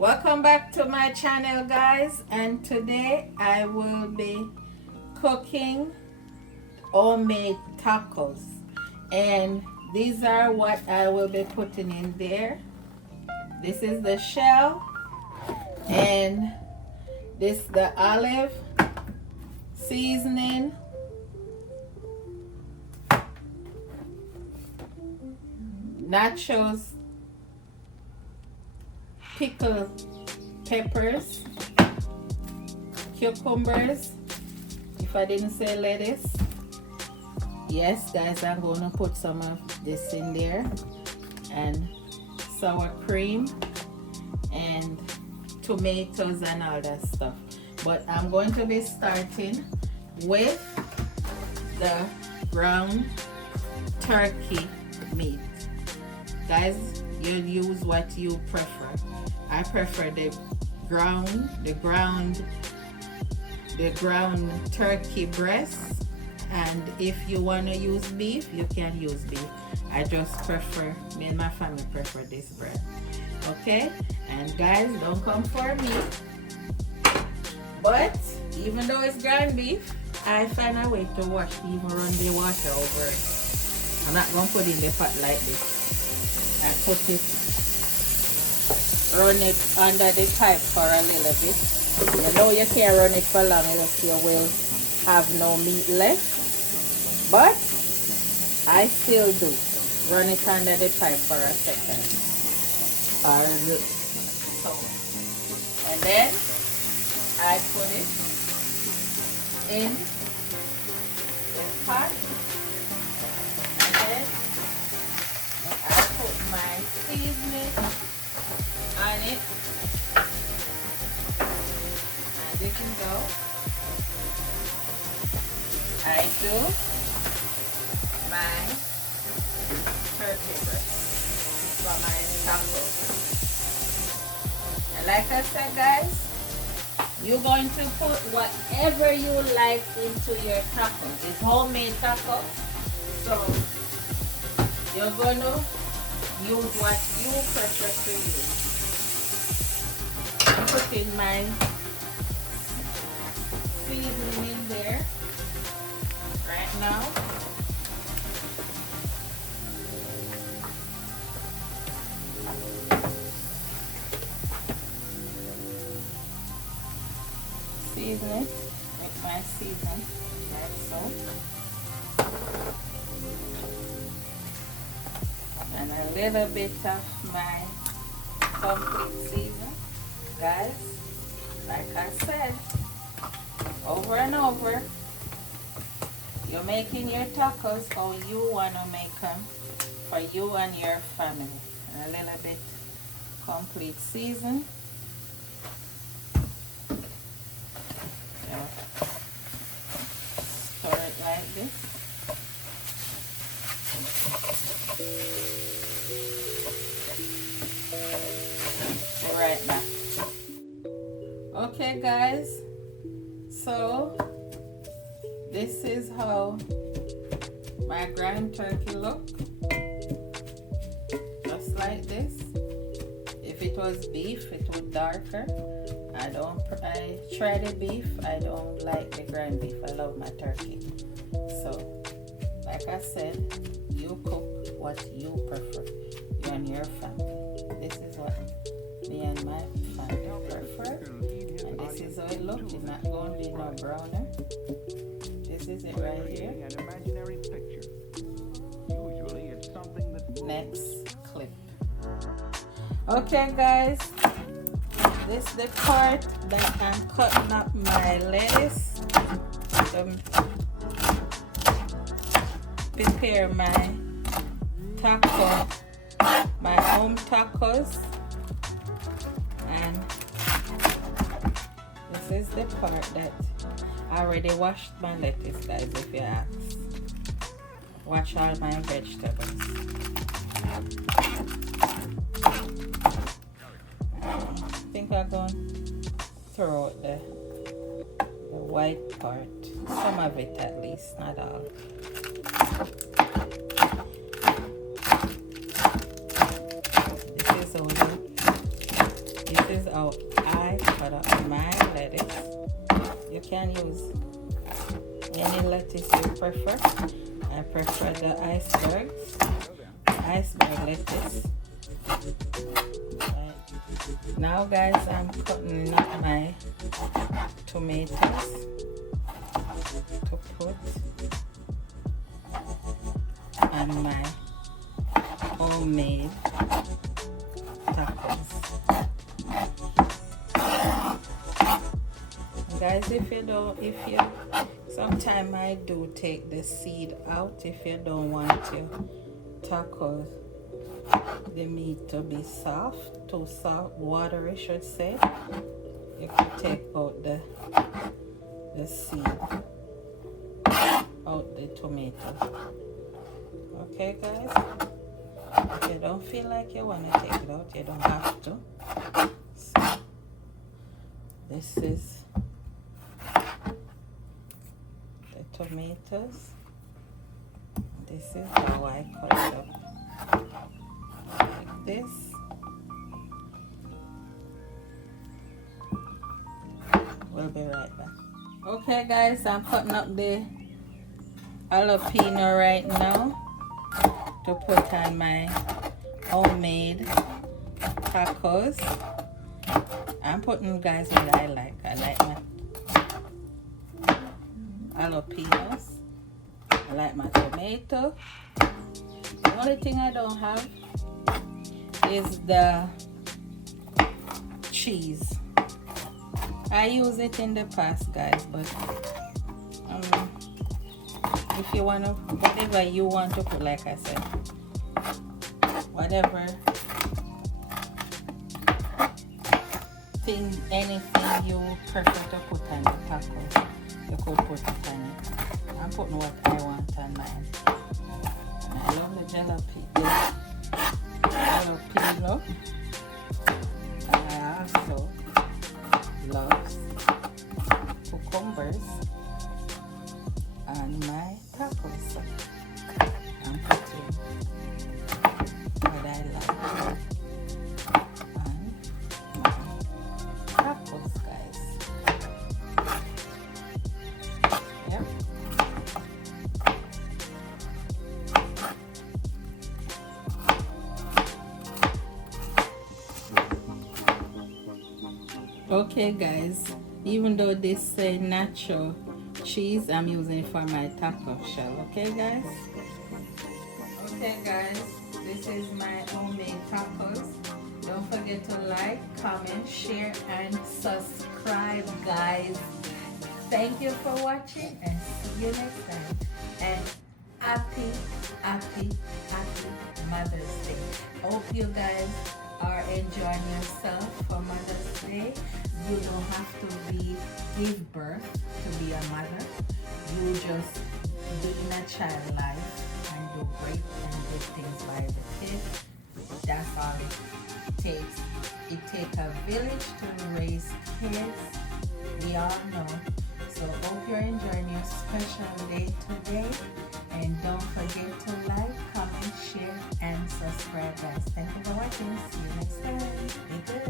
Welcome back to my channel, guys, and today I will be cooking homemade tacos, and these are what I will be putting in there. This is the shell, and this the olive seasoning, nachos, pickled peppers, cucumbers, if I didn't say lettuce. Yes, guys, I'm going to put some of this in there, and sour cream and tomatoes and all that stuff. But I'm going to be starting with the ground turkey meat. Guys, you use what you prefer. I prefer the ground turkey breast, and if you want to use beef, you can use beef. I just prefer, me and my family prefer this bread. Okay, and guys, don't come for me, but even though it's ground beef, I find a way to wash, even run the water over it. I'm not gonna put it in the pot like this. I put it, run it under the pipe for a little bit. You know you can't run it for long, else you will have no meat left, but I still do run it under the pipe for a second or so, and then I put it in the pot, and then I put my seasoning on it, as you can go. I do my turkey breast for my tacos. And like I said, guys, you're going to put whatever you like into your tacos. It's homemade tacos, so you're going to use what you prefer to use. I'm putting my seasoning in there right now. Season it with my season, like so. And a little bit of my complete season. Guys, like I said, over and over, you're making your tacos how you want to make them for you and your family. And a little bit complete season. Stir it like this. Right now. Okay, guys, so this is how my ground turkey look, just like this. If it was beef, it would darker. I try the beef. I don't like the ground beef. I love my turkey. So, like I said, you cook what you prefer, you and your family. This is what me and my family prefer, and this is how it looks. It's not going to be no browner. This is it right here. An imaginary picture. Usually it's something that... Next clip. Okay, guys, this is the part that I'm cutting up my lettuce to prepare my taco, my home tacos. And this is the part that I already washed my lettuce, guys, if you ask. Wash all my vegetables. I think I'm going to throw out the white part, some of it at least, not all. how I cut up my lettuce. You can use any lettuce you prefer. I prefer the iceberg lettuce. Right. Now guys, I'm cutting up my tomatoes to put on my homemade tacos. Guys, sometimes I do take the seed out if you don't want your tacos, the meat to be soft, too soft, watery should say. You can take out the seed out the tomato. Okay guys, if you don't feel like you want to take it out, you don't have to. So, this is the tomatoes. This is how I cut it up, like this. We'll be right back. Okay guys, I'm cutting up the jalapeno right now to put on my homemade tacos. I'm putting, guys, what I like. I like my jalapenos. I like my tomato. The only thing I don't have is the cheese. I use it in the past, guys, but if you want to, whatever you want to put, like I said, whatever anything you prefer to put on the tacos, you could put it on it. I'm putting what I want on mine. And I love the jalapeno. And I also love cucumbers on my tacos. I'm putting what I like on my tacos, guys. Yep. Okay guys, even though this say natural cheese, I'm using it for my taco shell. Okay guys, this is my homemade tacos. Don't forget to like, comment, share and subscribe, guys. Thank you for watching and see you next time. And happy Mother's Day. Hope you guys are enjoying yourself for Mother's Day. You don't have to give birth to be a mother. You just live a child life and do great and good things by the kid. That's all it takes. It takes a village to raise kids. We all know. So hope you're enjoying your special day today. And don't forget to like, comment, share, and subscribe, guys. Thank you for watching. See you next time. Be good.